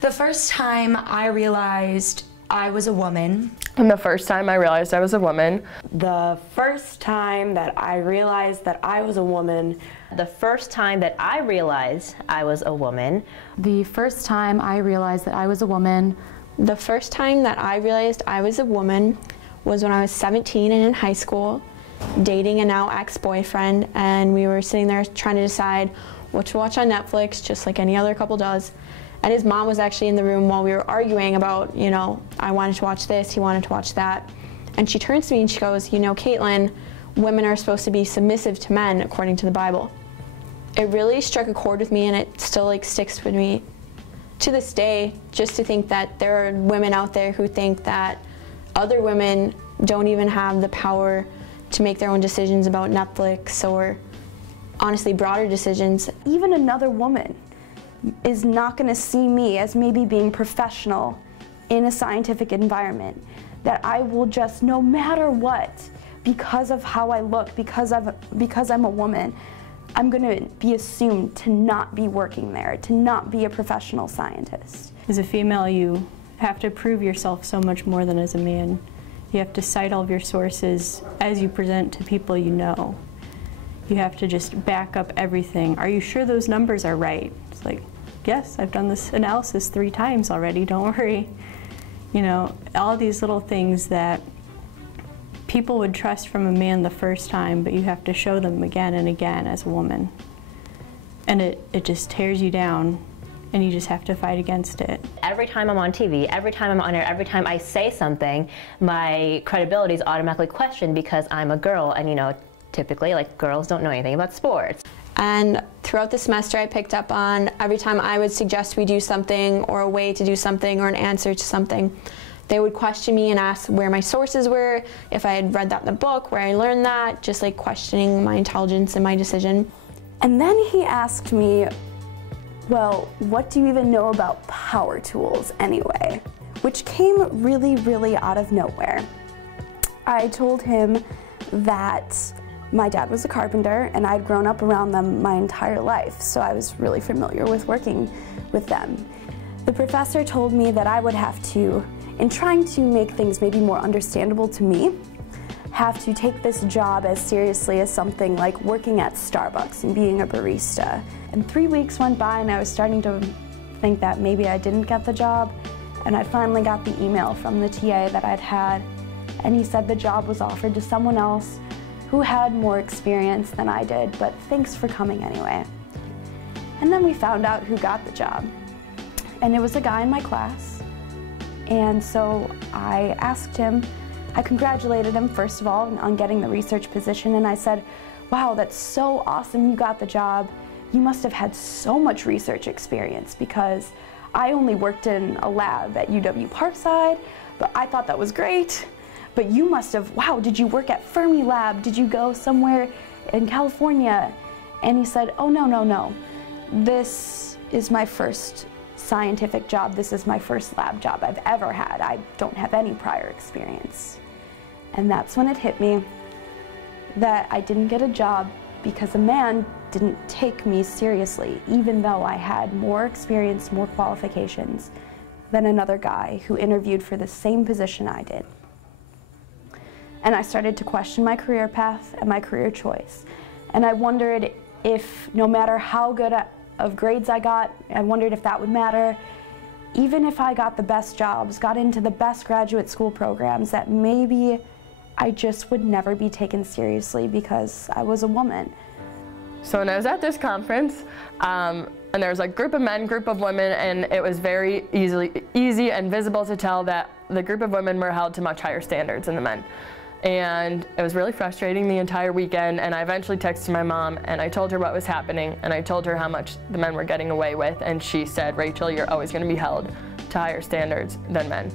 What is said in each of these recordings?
The first time I realized I was a woman. And the first time I realized I was a woman. The first time that I realized that I was a woman. The first time that I realized I was a woman. The first time I realized that I was a woman. The first time that I realized I was a woman was when I was 17 and in high school, dating a now ex-boyfriend, and we were sitting there trying to decide what to watch on Netflix, just like any other couple does. And his mom was actually in the room while we were arguing about, you know, I wanted to watch this, he wanted to watch that. And she turns to me and she goes, you know, Caitlin, women are supposed to be submissive to men according to the Bible. It really struck a chord with me, and it still like sticks with me to this day, just to think that there are women out there who think that other women don't even have the power to make their own decisions about Netflix or honestly broader decisions. Even another woman is not going to see me as maybe being professional in a scientific environment, that I will just, no matter what, because of how I look, because I'm a woman, I'm going to be assumed to not be working there, to not be a professional scientist. As a female, you have to prove yourself so much more than as a man. You have to cite all of your sources as you present to people you know. You have to just back up everything. Are you sure those numbers are right? It's like, yes, I've done this analysis 3 times already, don't worry. You know, all these little things that people would trust from a man the first time, but you have to show them again and again as a woman. And it just tears you down, and you just have to fight against it. Every time I'm on TV, every time I'm on air, every time I say something, my credibility is automatically questioned because I'm a girl, and you know, typically, like, girls don't know anything about sports. And throughout the semester, I picked up on every time I would suggest we do something, or a way to do something, or an answer to something, they would question me and ask where my sources were, if I had read that in the book, where I learned that, just like questioning my intelligence and my decision. And then he asked me, well, what do you even know about power tools anyway? Which came really, really out of nowhere. I told him that my dad was a carpenter and I'd grown up around them my entire life, so I was really familiar with working with them. The professor told me that I would have to, in trying to make things maybe more understandable to me, have to take this job as seriously as something like working at Starbucks and being a barista. And 3 weeks went by and I was starting to think that maybe I didn't get the job, and I finally got the email from the TA that I'd had, and he said the job was offered to someone else who had more experience than I did, but thanks for coming anyway. And then we found out who got the job, and it was a guy in my class. And so I asked him, I congratulated him first of all on getting the research position, and I said, wow, that's so awesome you got the job. You must have had so much research experience, because I only worked in a lab at UW Parkside, but I thought that was great. But you must have, wow, did you work at Fermi Lab? Did you go somewhere in California? And he said, oh, no, no, no. This is my first scientific job. This is my first lab job I've ever had. I don't have any prior experience. And that's when it hit me that I didn't get a job because a man didn't take me seriously, even though I had more experience, more qualifications than another guy who interviewed for the same position I did. And I started to question my career path and my career choice. And I wondered if, no matter how good of grades I got, I wondered if that would matter. Even if I got the best jobs, got into the best graduate school programs, that maybe I just would never be taken seriously because I was a woman. So when I was at this conference, and there was a group of men, group of women, and it was very easy and visible to tell that the group of women were held to much higher standards than the men. And it was really frustrating the entire weekend, and I eventually texted my mom and I told her what was happening, and I told her how much the men were getting away with, and she said, Rachel, you're always going to be held to higher standards than men.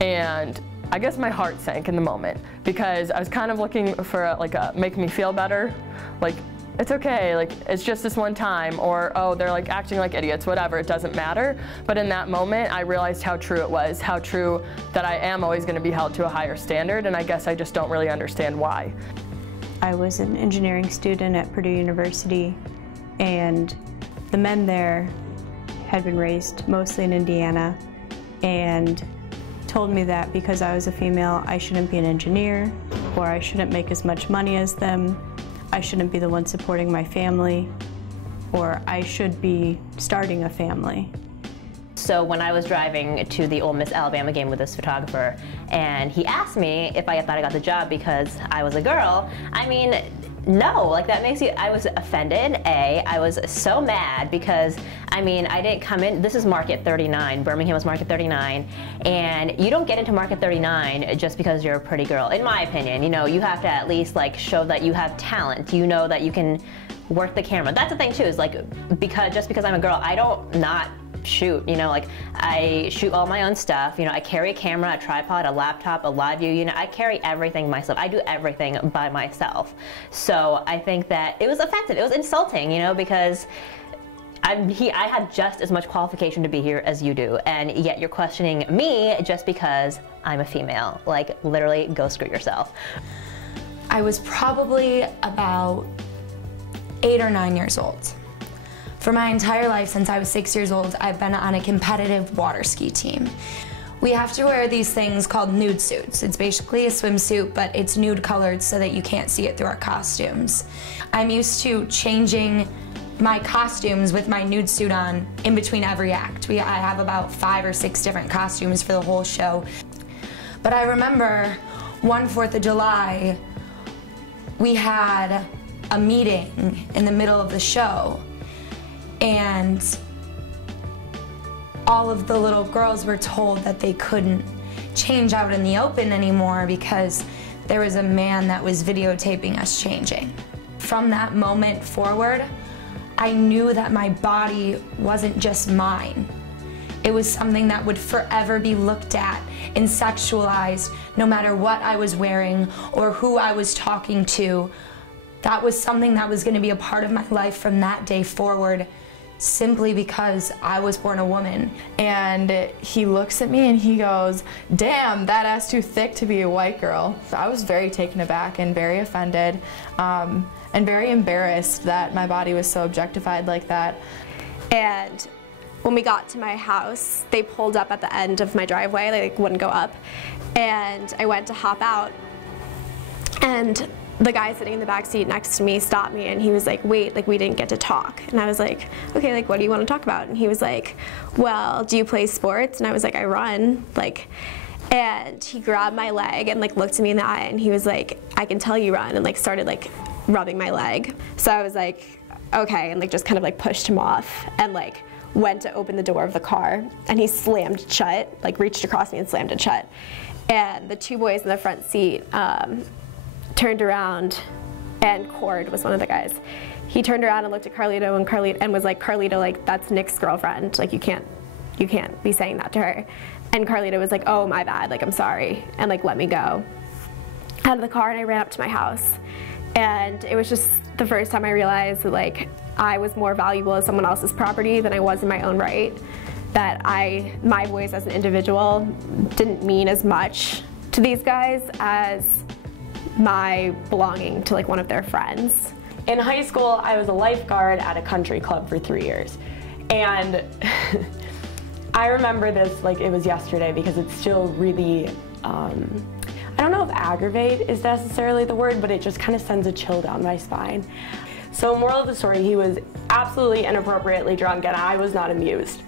And I guess my heart sank in the moment, because I was kind of looking for a make me feel better, like, it's okay, like, it's just this one time, or, oh, they're like acting like idiots, whatever, it doesn't matter. But in that moment, I realized how true it was, how true that I am always going to be held to a higher standard, and I guess I just don't really understand why. I was an engineering student at Purdue University, and the men there had been raised mostly in Indiana and told me that because I was a female, I shouldn't be an engineer, or I shouldn't make as much money as them, I shouldn't be the one supporting my family, or I should be starting a family. So when I was driving to the Ole Miss Alabama game with this photographer, and he asked me if I thought I got the job because I was a girl, I mean, no, like that makes you, I was offended, I was so mad because, I mean, I didn't come in, this is Market 39, Birmingham was Market 39, and you don't get into Market 39 just because you're a pretty girl, in my opinion. You know, you have to at least like show that you have talent, you know that you can work the camera. That's the thing too, is like, just because I'm a girl, I don't not shoot, you know, like I shoot all my own stuff, you know, I carry a camera, a tripod, a laptop, a live view, you know, I carry everything myself. I do everything by myself. So I think that it was offensive, it was insulting, you know, because I have just as much qualification to be here as you do, and yet you're questioning me just because I'm a female. Like, literally, go screw yourself. I was probably about 8 or 9 years old. For my entire life, since I was 6 years old, I've been on a competitive water ski team. We have to wear these things called nude suits. It's basically a swimsuit, but it's nude colored so that you can't see it through our costumes. I'm used to changing my costumes with my nude suit on in between every act. I have about 5 or 6 different costumes for the whole show. But I remember one 4th of July, we had a meeting in the middle of the show, and all of the little girls were told that they couldn't change out in the open anymore because there was a man that was videotaping us changing. From that moment forward, I knew that my body wasn't just mine. It was something that would forever be looked at and sexualized no matter what I was wearing or who I was talking to. That was something that was going to be a part of my life from that day forward, simply because I was born a woman. And he looks at me and he goes, "Damn, that ass too thick to be a white girl." I was very taken aback and very offended and very embarrassed that my body was so objectified like that. And when we got to my house, they pulled up at the end of my driveway, they like, wouldn't go up. And I went to hop out, and the guy sitting in the back seat next to me stopped me, and he was like, "Wait, like we didn't get to talk." And I was like, "Okay, like what do you want to talk about?" And he was like, "Well, do you play sports?" And I was like, "I run." Like, and he grabbed my leg and like looked at me in the eye, and he was like, "I can tell you run," and like started like rubbing my leg. So I was like, okay, and like just kind of like pushed him off and like went to open the door of the car, and he slammed it shut, like reached across me and slammed it shut. And the 2 boys in the front seat turned around, and Cord was one of the guys. He turned around and looked at Carlito and was like, "Carlito, like that's Nick's girlfriend. Like you can't be saying that to her." And Carlito was like, "Oh, my bad. Like I'm sorry," and like let me go out of the car, and I ran up to my house. And it was just the first time I realized that like I was more valuable as someone else's property than I was in my own right. That my voice as an individual didn't mean as much to these guys as my belonging to like one of their friends. In high school, I was a lifeguard at a country club for 3 years. And I remember this like it was yesterday because it's still really, I don't know if aggravate is necessarily the word, but it just kind of sends a chill down my spine. So moral of the story, he was absolutely inappropriately drunk and I was not amused.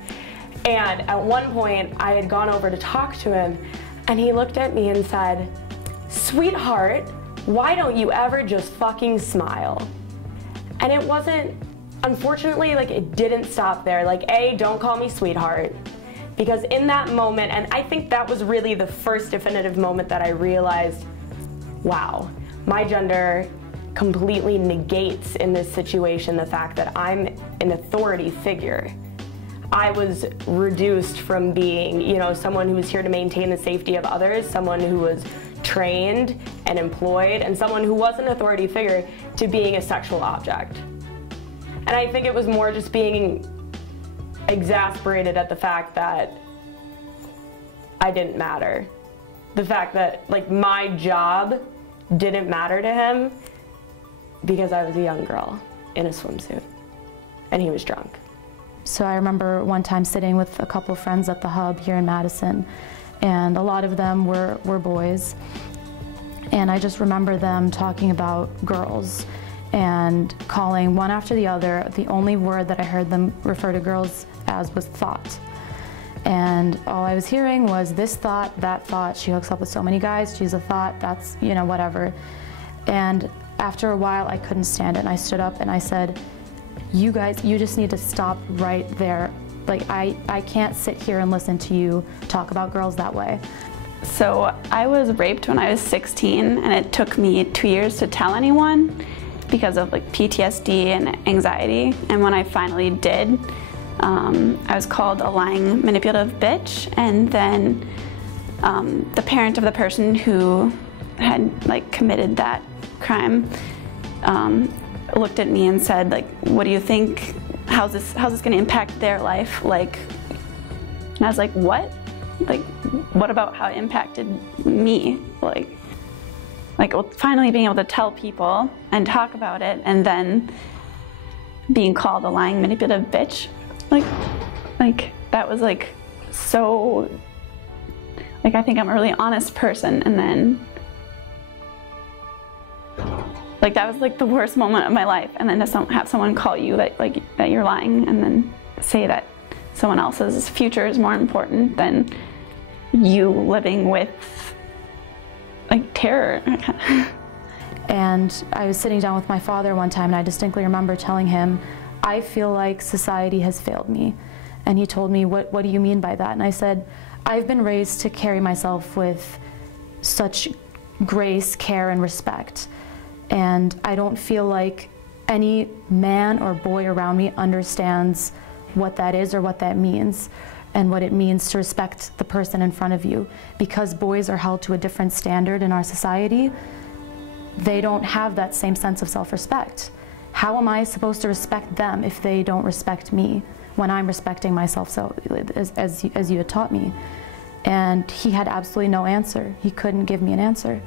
And at one point, I had gone over to talk to him, and he looked at me and said, "Sweetheart, why don't you ever just fucking smile?" And it wasn't, unfortunately, like it didn't stop there. Like, A, don't call me sweetheart. Because in that moment, and I think that was really the first definitive moment that I realized, wow, my gender completely negates in this situation the fact that I'm an authority figure. I was reduced from being, you know, someone who was here to maintain the safety of others, someone who was trained and employed, and someone who was an authority figure, to being a sexual object. And I think it was more just being exasperated at the fact that I didn't matter. The fact that, like, my job didn't matter to him because I was a young girl in a swimsuit and he was drunk. So I remember one time sitting with a couple of friends at the Hub here in Madison, and a lot of them were boys. And I just remember them talking about girls and calling one after the other. The only word that I heard them refer to girls as was thought. And all I was hearing was this thought, that thought, she hooks up with so many guys, she's a thought, that's, you know, whatever. And after a while, I couldn't stand it, and I stood up and I said, you guys, you just need to stop right there. Like, I can't sit here and listen to you talk about girls that way. So I was raped when I was 16, and it took me 2 years to tell anyone because of like PTSD and anxiety. And when I finally did, I was called a lying, manipulative bitch. And then the parent of the person who had like committed that crime looked at me and said, like, what do you think? How's this going to impact their life? Like, and I was like, what? Like, what about how it impacted me? Like well, finally being able to tell people and talk about it, and then being called a lying, manipulative bitch. Like that was like so. Like, I think I'm a really honest person, and then like that was like the worst moment of my life. And then to have someone call you that you're lying, and then say that someone else's future is more important than you living with like terror. And I was sitting down with my father one time, and I distinctly remember telling him, I feel like society has failed me. And he told me, what do you mean by that? And I said, I've been raised to carry myself with such grace, care, and respect. And I don't feel like any man or boy around me understands what that is or what that means, and what it means to respect the person in front of you. Because boys are held to a different standard in our society, they don't have that same sense of self-respect. How am I supposed to respect them if they don't respect me when I'm respecting myself, so as you had taught me? And he had absolutely no answer. He couldn't give me an answer.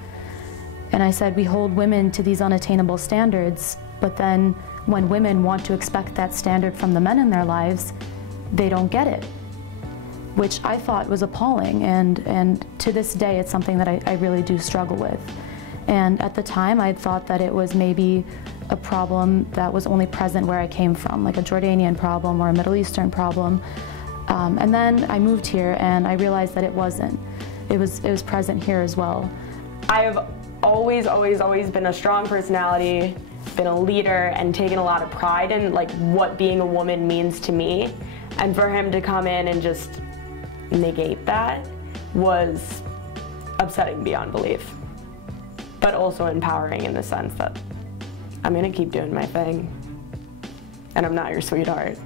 And I said, we hold women to these unattainable standards, but then when women want to expect that standard from the men in their lives, they don't get it, which I thought was appalling. And to this day, it's something that I really do struggle with. And at the time, I thought that it was maybe a problem that was only present where I came from, like a Jordanian problem or a Middle Eastern problem. And then I moved here, and I realized that it wasn't. It was present here as well. I have always been a strong personality, been a leader, and taken a lot of pride in like what being a woman means to me. And for him to come in and just negate that was upsetting beyond belief, but also empowering in the sense that I'm gonna keep doing my thing, and I'm not your sweetheart.